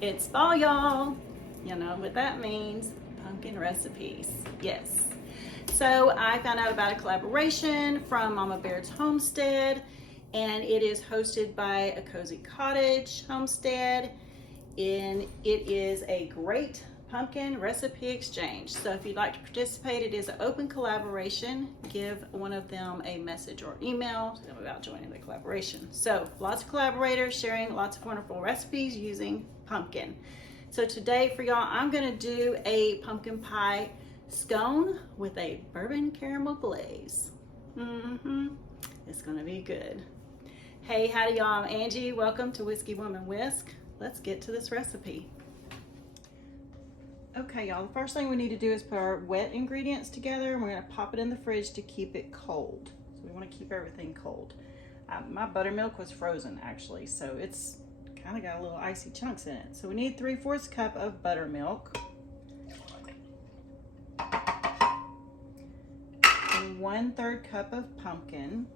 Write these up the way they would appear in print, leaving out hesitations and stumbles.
It's fall, y'all. You know what that means. Pumpkin recipes. Yes. So I found out about a collaboration from Mama Baird's Homestead, and it is hosted by a Cozy Cottage Homestead, and it is a great pumpkin recipe exchange. So if you'd like to participate, it is an open collaboration. Give one of them a message or email about joining the collaboration. So lots of collaborators sharing lots of wonderful recipes using pumpkin. So today for y'all, I'm gonna do a pumpkin pie scone with a bourbon caramel glaze. It's gonna be good. Hey, howdy y'all, I'm Angie. Welcome to Whiskey Woman Whisk. Let's get to this recipe. Okay, y'all, the first thing we need to do is put our wet ingredients together, and we're gonna pop it in the fridge to keep it cold. So we wanna keep everything cold. My buttermilk was frozen actually, so it's kind of got a little icy chunks in it. So we need 3/4 cup of buttermilk and 1/3 cup of pumpkin.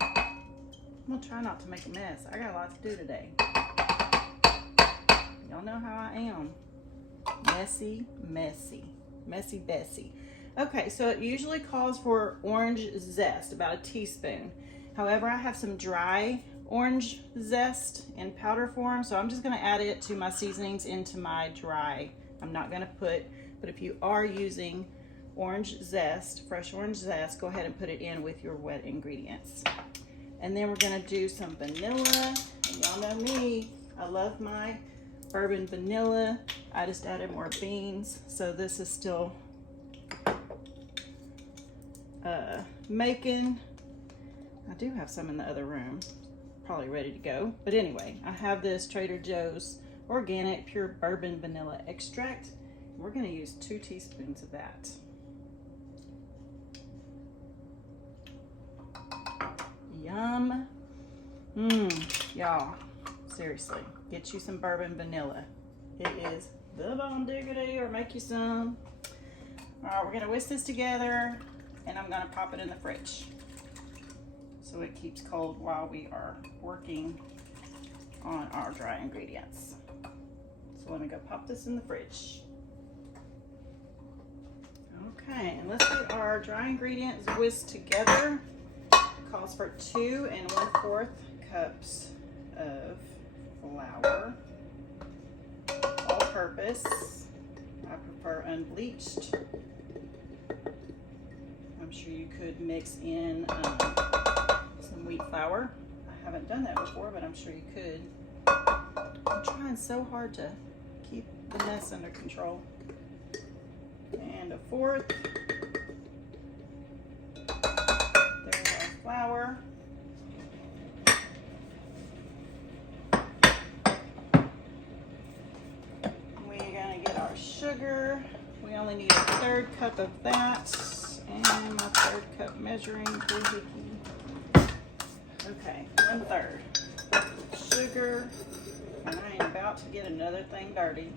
I'm gonna try not to make a mess. I got a lot to do today. Y'all know how I am. Messy Bessie. Okay, so it usually calls for orange zest, about a teaspoon. However, I have some dry orange zest in powder form, so I'm just gonna add it to my seasonings into my dry. I'm not gonna put, but if you are using orange zest, fresh orange zest, go ahead and put it in with your wet ingredients. And then we're gonna do some vanilla, and y'all know me, I love my bourbon vanilla. I just added more beans, so this is still making. I do have some in the other room, probably ready to go. But anyway, I have this Trader Joe's organic pure bourbon vanilla extract. We're gonna use 2 teaspoons of that. Yum. Y'all, seriously, get you some bourbon vanilla. It is the bomb diggity, or make you some. All right, we're gonna whisk this together, and I'm gonna pop it in the fridge so it keeps cold while we are working on our dry ingredients. So let me go pop this in the fridge. Okay, and let's get our dry ingredients whisked together. Calls for 2 1/4 cups of flour, all purpose. I prefer unbleached. I'm sure you could mix in some wheat flour. I haven't done that before, but I'm sure you could. I'm trying so hard to keep the mess under control. And 1/4. There's our flour. We're gonna get our sugar. We only need 1/3 cup of that. And my 1/3 cup measuring doohickey. Okay, 1/3 sugar, and I am about to get another thing dirty.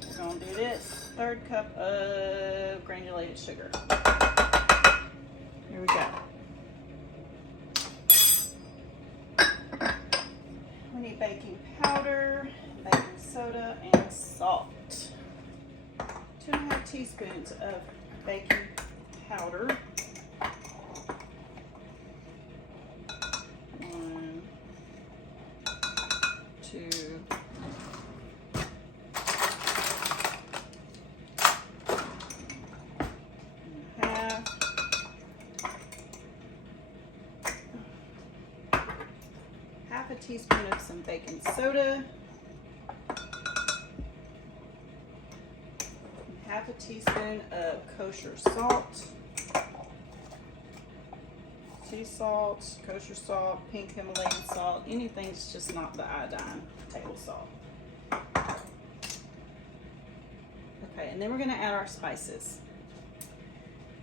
So we're gonna do this. 1/3 cup of granulated sugar. Here we go. We need baking powder, baking soda, and salt. 2½ teaspoons of baking powder. 1, 2, 1/2. Half a teaspoon of some baking soda. Half a teaspoon of kosher salt. Sea salt, kosher salt, pink Himalayan salt, anything that's just not the iodine table salt. Okay, and then we're gonna add our spices.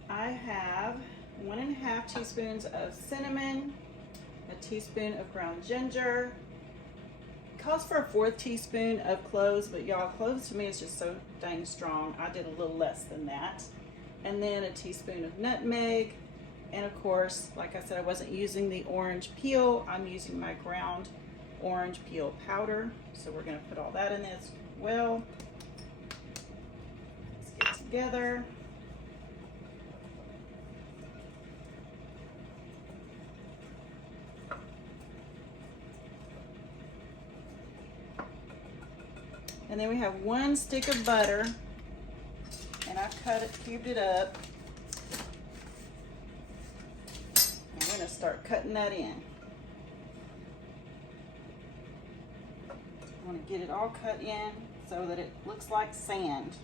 I have 1½ teaspoons of cinnamon, a teaspoon of ground ginger. It calls for a 1/4 teaspoon of cloves, but y'all, cloves to me is just so dang strong. I did a little less than that. And then a teaspoon of nutmeg, And of course, like I said, I wasn't using the orange peel. I'm using my ground orange peel powder. So we're gonna put all that in as well. Let's get together. And then we have 1 stick of butter, and I've cubed it up. I'm gonna start cutting that in. I want to get it all cut in so that it looks like sand.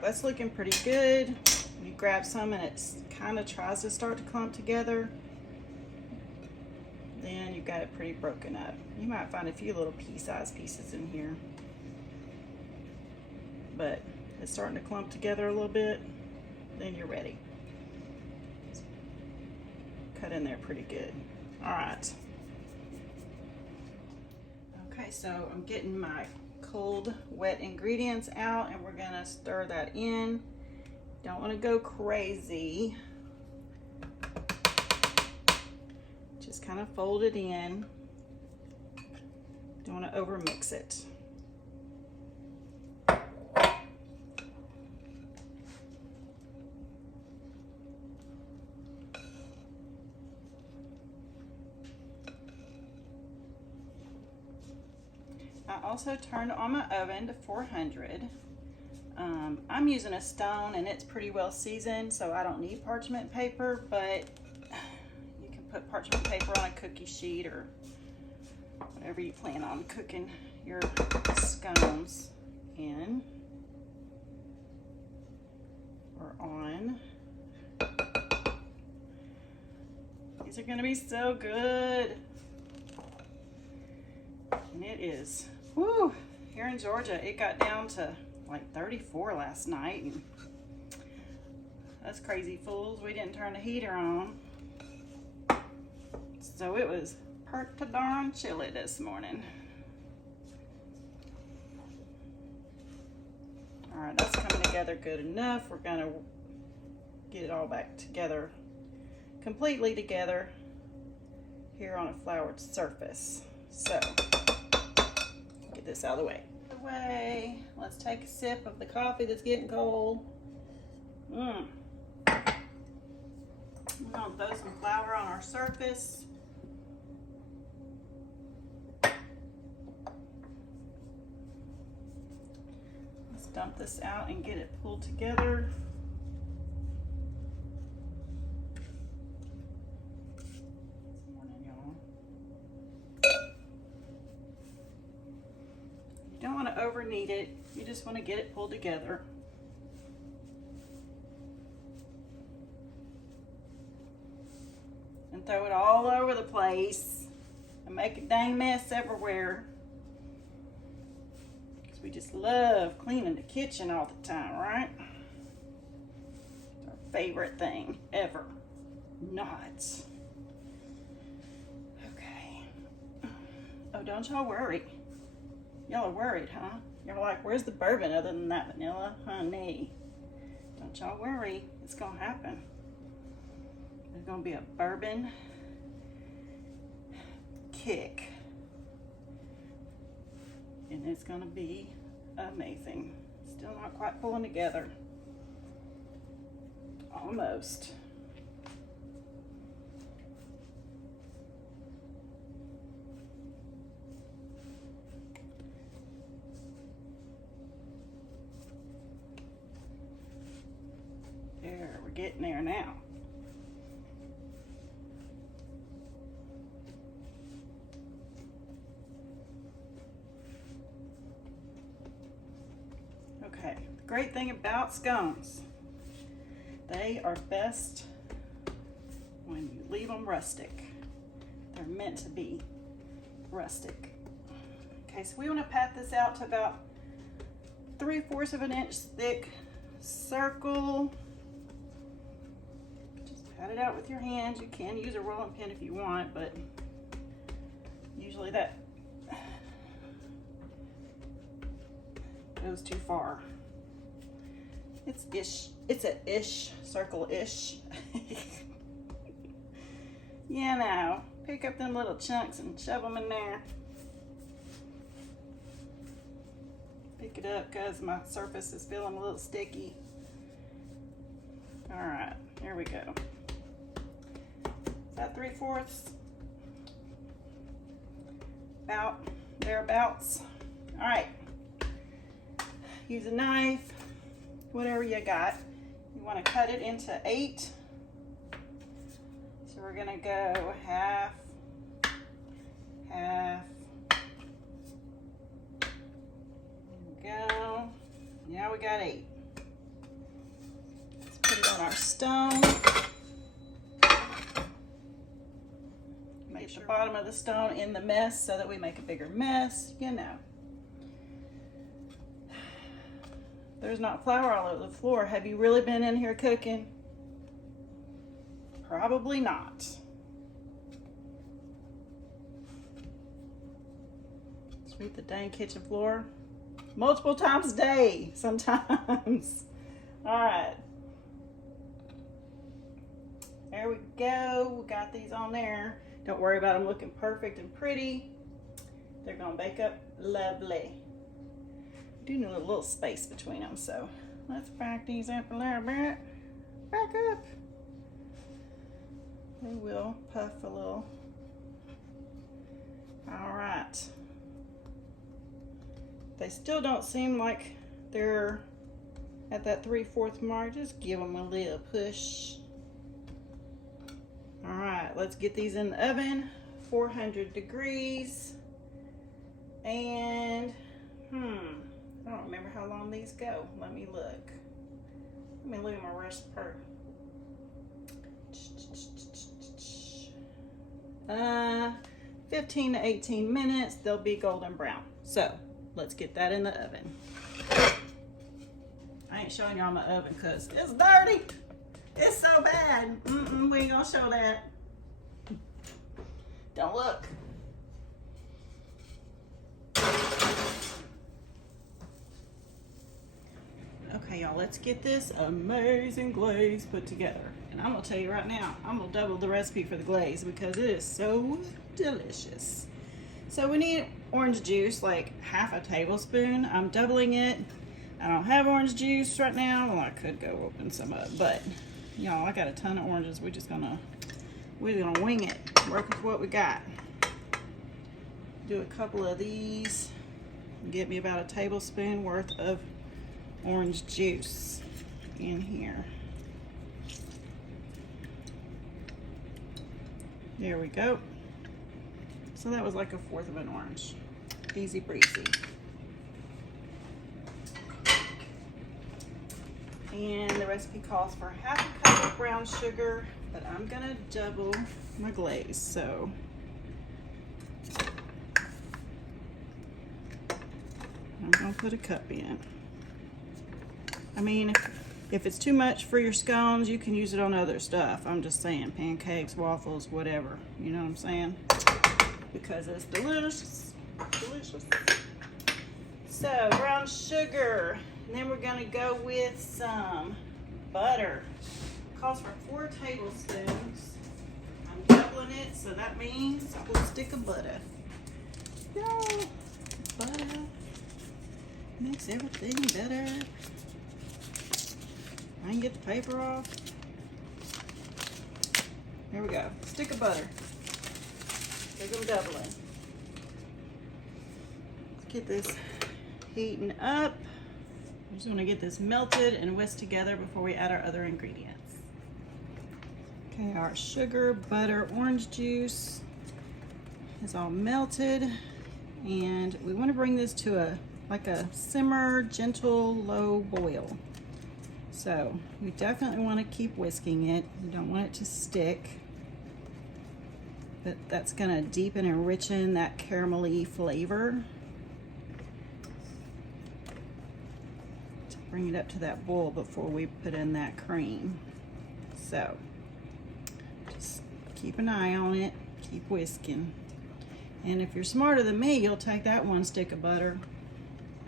That's looking pretty good. You grab some and it kind of tries to start to clump together. Then you've got it pretty broken up. You might find a few little pea-sized pieces in here. But it's starting to clump together a little bit. Then you're ready. Cut in there pretty good. All right. Okay, so I'm getting my cold wet ingredients out and we're gonna stir that in. Don't want to go crazy, just kind of fold it in. Don't want to over mix it. I also turned on my oven to 400. I'm using a stone and it's pretty well seasoned, so I don't need parchment paper, but you can put parchment paper on a cookie sheet or whatever you plan on cooking your scones in or on. These are gonna be so good. And it is, whoo, here in Georgia, it got down to like 34 last night. And us crazy fools, we didn't turn the heater on. So it was pretty darn chilly this morning. All right, that's coming together good enough. We're gonna get it all back together, completely together here on a floured surface. So, get this out of the way. Let's take a sip of the coffee that's getting cold. I'm gonna throw some flour on our surface. Let's dump this out and get it pulled together. You don't want to over knead it, you just want to get it pulled together. And throw it all over the place and make a dang mess everywhere. Because we just love cleaning the kitchen all the time, right? It's our favorite thing ever. Not. Okay. Oh, don't y'all worry. Y'all are worried, huh? You're like, where's the bourbon other than that vanilla? Honey, don't y'all worry. It's gonna happen. There's gonna be a bourbon kick. And it's gonna be amazing. Still not quite pulling together. Almost. There, we're getting there now. Okay, the great thing about scones, they are best when you leave them rustic. They're meant to be rustic. Okay, so we want to pat this out to about 3/4 of an inch thick circle. Just cut it out with your hands. You can use a rolling pin if you want, but usually that goes too far. It's a ish, circle-ish. You know, pick up them little chunks and shove them in there. Pick it up because my surface is feeling a little sticky. All right, here we go. Is that 3/4? About thereabouts. All right. Use a knife, whatever you got. You want to cut it into 8. So we're gonna go half, half. There we go. Now we got 8. Let's put it on our stone. Make the bottom of the stone in the mess so that we make a bigger mess, you know. There's not flour all over the floor. Have you really been in here cooking? Probably not. Sweep the dang kitchen floor multiple times a day, sometimes. All right. There we go. We got these on there. Don't worry about them looking perfect and pretty. They're gonna bake up lovely. Do need a little space between them, so let's back these up a little bit. Back up. They will puff a little. All right. They still don't seem like they're at that 3/4 mark. Just give them a little push. All right, let's get these in the oven, 400 degrees. And, I don't remember how long these go. Let me look. Let me look at my recipe. 15 to 18 minutes. They'll be golden brown. So let's get that in the oven. I ain't showing y'all my oven because it's dirty. It's so bad. We ain't gonna show that. Don't look. Okay, y'all, let's get this amazing glaze put together. And I'm gonna tell you right now, I'm gonna double the recipe for the glaze because it is so delicious. So we need orange juice, like half a tablespoon. I'm doubling it. I don't have orange juice right now. Well, I could go open some up, but y'all, I got a ton of oranges. We're gonna wing it, work with what we got. Do a couple of these, get me about a tablespoon worth of orange juice in here. There we go. So that was like 1/4 of an orange. Easy breezy. And the recipe calls for half a cup of brown sugar, but I'm gonna double my glaze, so I'm gonna put a cup in. I mean, if it's too much for your scones, you can use it on other stuff. I'm just saying, pancakes, waffles, whatever. You know what I'm saying? Because it's delicious, delicious. So, brown sugar. And then we're gonna go with some butter. It calls for 4 tablespoons. I'm doubling it, so that means a whole stick of butter. No, butter makes everything better. I can get the paper off. There we go, stick of butter. Take them doubling. Let's get this heating up. I'm just gonna get this melted and whisked together before we add our other ingredients. Okay, our sugar, butter, orange juice is all melted. And we wanna bring this to a simmer, gentle, low boil. So we definitely wanna keep whisking it. You don't want it to stick. But that's gonna deepen and enrichen that caramelly flavor. Bring it up to that boil before we put in that cream. So Just keep an eye on it, keep whisking. And if you're smarter than me, you'll take that one stick of butter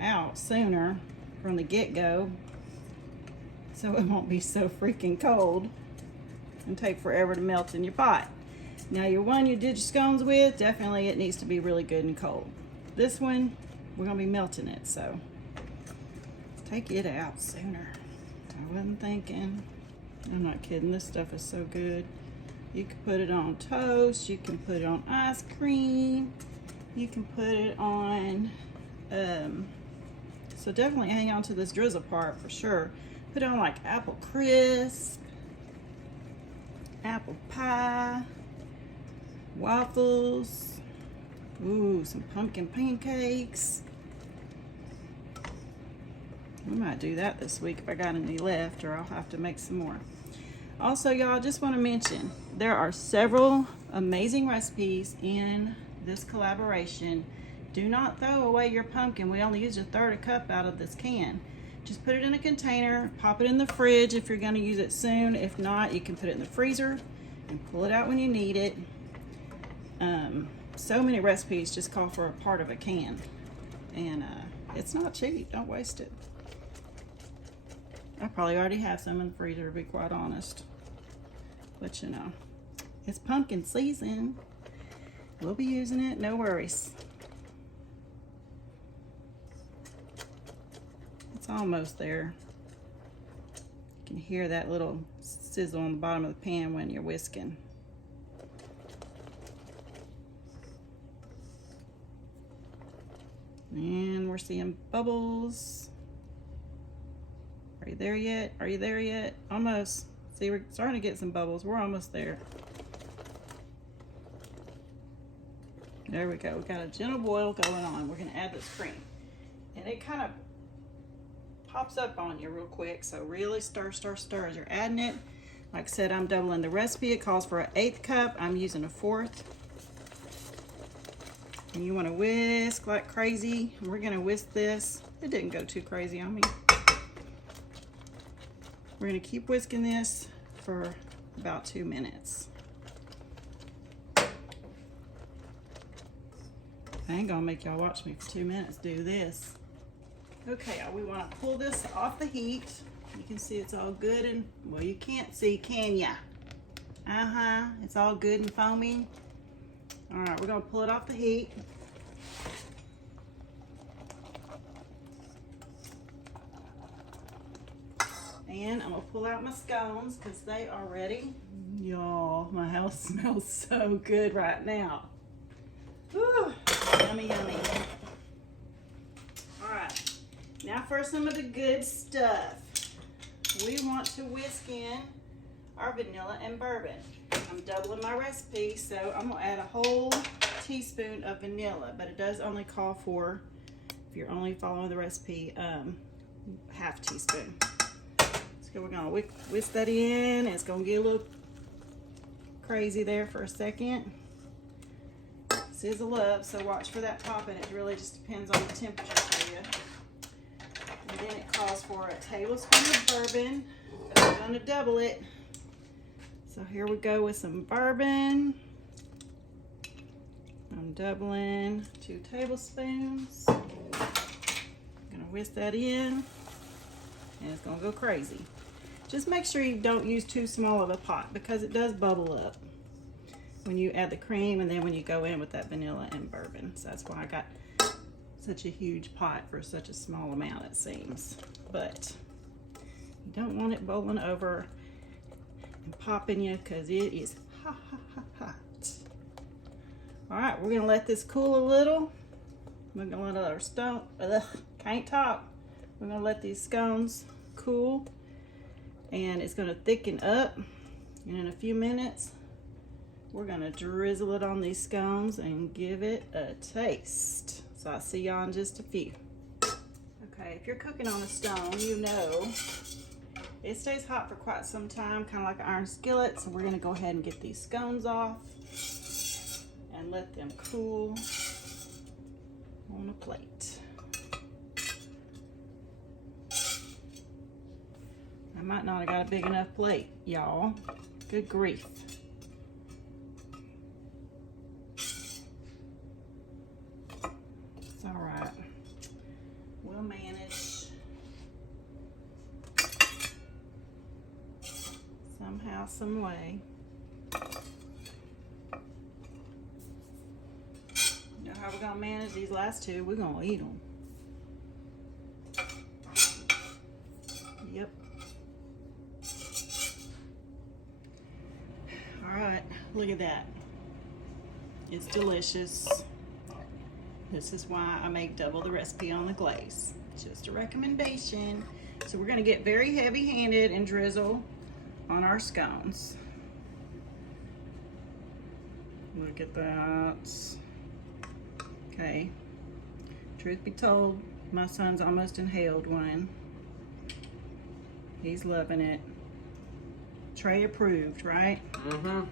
out sooner from the get-go, so it won't be so freaking cold and take forever to melt in your pot. Now your one you did your scones with, definitely it needs to be really good and cold. This one, we're gonna be melting it, so take it out sooner. I wasn't thinking. I'm not kidding, this stuff is so good. You can put it on toast, you can put it on ice cream, you can put it on, so definitely hang on to this drizzle part for sure. Put it on like apple crisp, apple pie, waffles, ooh, some pumpkin pancakes. We might do that this week if I got any left, or I'll have to make some more. Also, y'all, just want to mention, there are several amazing recipes in this collaboration. Do not throw away your pumpkin. We only used a third a cup out of this can. Just put it in a container, pop it in the fridge if you're going to use it soon. If not, you can put it in the freezer and pull it out when you need it. So many recipes just call for a part of a can, and it's not cheap. Don't waste it. I probably already have some in the freezer, to be quite honest. But you know, it's pumpkin season. We'll be using it, no worries. It's almost there. You can hear that little sizzle on the bottom of the pan when you're whisking. And we're seeing bubbles. Are you there yet? Are you there yet? Almost. See, we're starting to get some bubbles. We're almost there. There we go. We got a gentle boil going on. We're going to add this cream. And it kind of pops up on you real quick. So really stir, stir, stir as you're adding it. Like I said, I'm doubling the recipe. It calls for an 1/8 cup. I'm using a 1/4. And you want to whisk like crazy. We're going to whisk this. It didn't go too crazy on me. We're going to keep whisking this for about 2 minutes. I ain't going to make y'all watch me for 2 minutes do this. Okay, we want to pull this off the heat. You can see it's all good and, well, you can't see, can ya? It's all good and foamy. All right, we're going to pull it off the heat. And I'm gonna pull out my scones because they are ready. Y'all, my house smells so good right now. Whew, yummy, yummy. All right, now for some of the good stuff. We want to whisk in our vanilla and bourbon. I'm doubling my recipe, so I'm gonna add a whole teaspoon of vanilla, but it does only call for, if you're only following the recipe, 1/2 teaspoon. So we're gonna whisk that in. It's gonna get a little crazy there for a second. Sizzle up, so watch for that popping. It really just depends on the temperature for you. And then it calls for a tablespoon of bourbon. I'm gonna double it. So here we go with some bourbon. I'm doubling 2 tablespoons. I'm gonna whisk that in, and it's gonna go crazy. Just make sure you don't use too small of a pot because it does bubble up when you add the cream and then when you go in with that vanilla and bourbon. So that's why I got such a huge pot for such a small amount, it seems. But you don't want it bubbling over and popping you because it is hot. All right, we're gonna let this cool a little. We're gonna let our can't talk. We're gonna let these scones cool, and it's gonna thicken up. And in a few minutes, we're gonna drizzle it on these scones and give it a taste. So I'll see y'all in just a few. Okay, if you're cooking on a stone, you know it stays hot for quite some time, kind of like an iron skillet. So we're gonna go ahead and get these scones off and let them cool on a plate. I might not have got a big enough plate, y'all. Good grief. It's all right. We'll manage. Somehow, some way. You know how we're gonna manage these last two? We're gonna eat them. Yep. All right, look at that. It's delicious. This is why I make double the recipe on the glaze. Just a recommendation. So we're gonna get very heavy-handed and drizzle on our scones. Look at that. Okay. Truth be told, my son's almost inhaled one. He's loving it. Trey approved, right? Mm-hmm.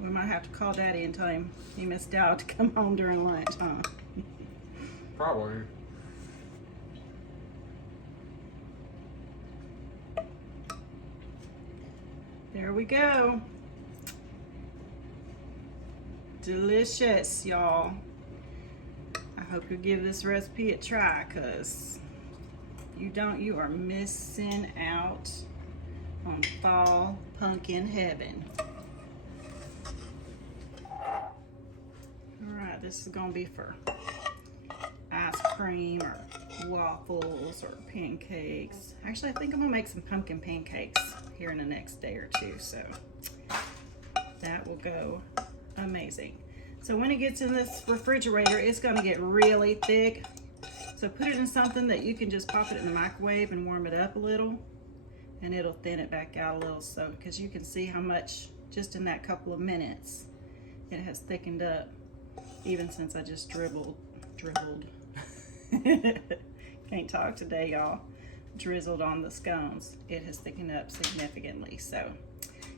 We might have to call Daddy and tell him he missed out to come home during lunch, huh? Probably. There we go. Delicious, y'all. I hope you'll give this recipe a try, because if you don't, you are missing out on fall pumpkin heaven. All right, this is gonna be for ice cream or waffles or pancakes. Actually, I think I'm gonna make some pumpkin pancakes here in the next day or two, so that will go amazing. So when it gets in this refrigerator, it's gonna get really thick. So put it in something that you can just pop it in the microwave and warm it up a little, and it'll thin it back out a little. So, because you can see how much just in that couple of minutes it has thickened up, even since I just dribbled. Can't talk today, y'all. Drizzled on the scones. It has thickened up significantly. So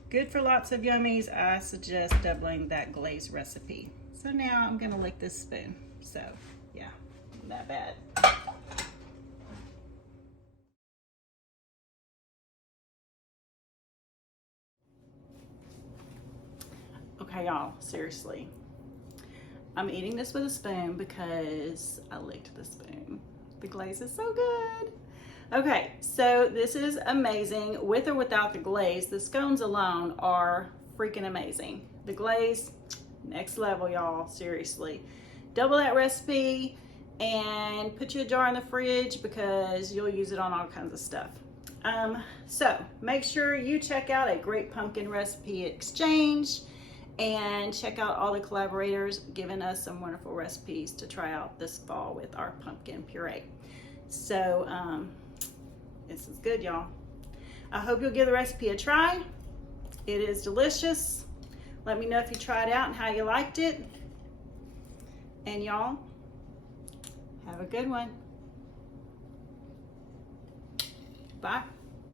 good for lots of yummies. I suggest doubling that glaze recipe. So now I'm gonna lick this spoon. So yeah, not that bad. Okay, y'all, seriously. I'm eating this with a spoon because I licked the spoon. The glaze is so good. Okay, so this is amazing. With or without the glaze, the scones alone are freaking amazing. The glaze, next level, y'all, seriously. Double that recipe and put you a jar in the fridge because you'll use it on all kinds of stuff. So make sure you check out a Great Pumpkin Recipe Exchange and check out all the collaborators giving us some wonderful recipes to try out this fall with our pumpkin puree. So this is good, y'all. I hope you'll give the recipe a try. It is delicious. Let me know if you tried it out and how you liked it. And y'all, have a good one. Bye.